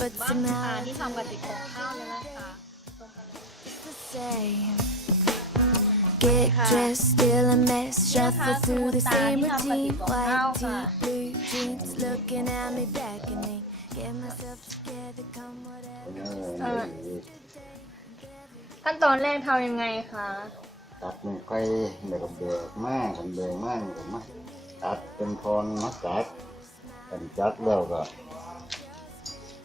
but บ้านค่ะ tonight ที่ทำกับติดของข้าวเลยนะคะ is the same. Get dressed, still a mess, shuffle through the same routine. White tee, blue jeans, looking at me beckoning. Get myself together, come whatever. เออขั้นตอนแรกทำยังไงคะ ตัดมันไกลเดือดเดือดมากกันเดือดมากกันมาตัดเป็นพรมาตัดกันจัดแล้วก็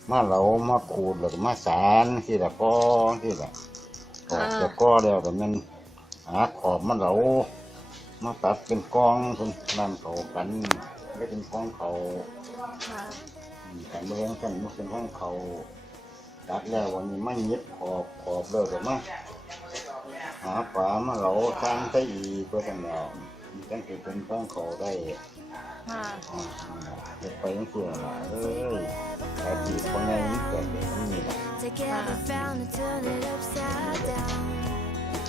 มาเหลามาขูดแล้วก็มาสารที่ละก้อที่ละออกจากก้อแล้วก็มันหาขอบมาเหลามาตัดเป็นกองคนนั่นเขากันไม่เป็นของเขาค่ะอืมกันเมืองกันมันเป็นของเขาตัดแล้ววันนี้ไม่ยึดขอบขอบเลยก็มาหาฝามาเหลาสร้างใส่อีกก็ต้องเอามันจังเป็นของเขาได้ ค่ะเฮ็ดไปยังเสียละเอ้ยแต่ที่คนใหญ่นี่เกิดแบบนี้ละ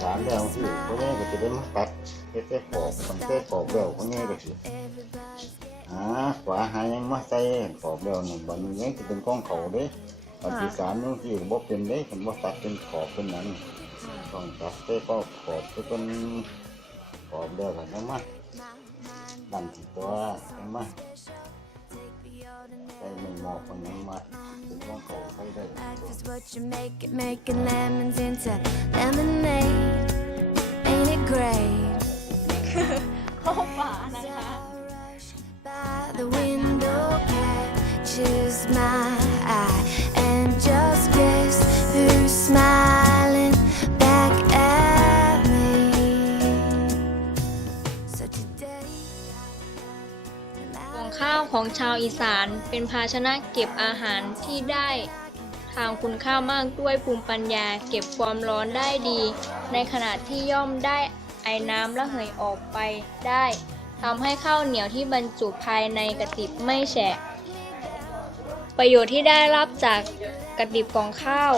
สารแล้วที่คนใหญ่ก็จะได้มาตัดเฮ็ดได้ปอกมันได้ปอกแล้วคนใหญ่ก็สิ Everybody's หาฝาหายังมาใส่ปอกแล้วนี่บัดนี้ยังสิเป็นของเขาเด้บัดที่สารนี่ที่บ่เป็นเด้เห็นบ่ตัดเป็นขอบเป็นหยังต้องตัดได้ก็ขอบเป็นขอบแล้วก็ยังมา ดันที่ตัวยังมาใส่ไม่หมอกมันยังมาเป็นของเขาใส่ได้ Life is what you make it, making lemons into lemonade. ของชาวอีสาน เป็นภาชนะเก็บอาหารที่ได้ทางคุณค่ามากด้วยภูมิปัญญา เก็บความร้อนได้ดี ในขณะที่ย่อมได้ไอน้ำระเหยออกไปได้ทำให้ข้าวเหนียวที่บรรจุภายในกระติบไม่แฉะ ประโยชน์ที่ได้รับจากกระติบของข้าว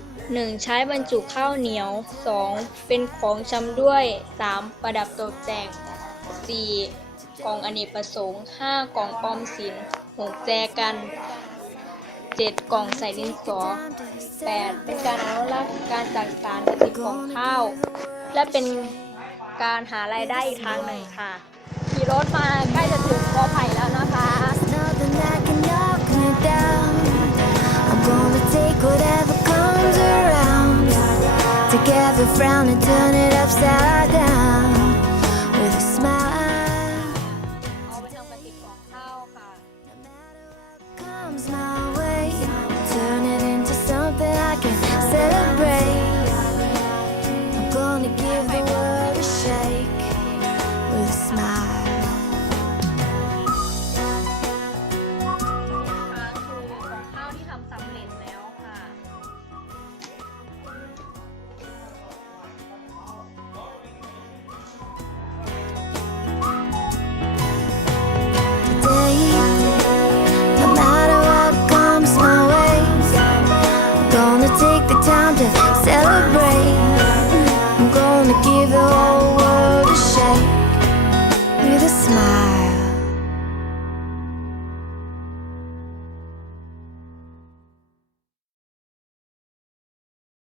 1. ใช้บรรจุข้าวเหนียว 2. เป็นของชำด้วย 3. ประดับตกแต่ง 4. กองอเนกประสงค์ 5. กล่องออมสิน 6. แจกัน 7. กล่องใส่ดินสอ 8. เป็นการอนุรักษ์การจักสารกระติบของข้าว และเป็นการหารายได้อีกทางหนึ่งค่ะ ขี่รถมาใกล้จะถึงกอไผ่แล้วนะคะ Together, frown and turn it upside down time to celebrate.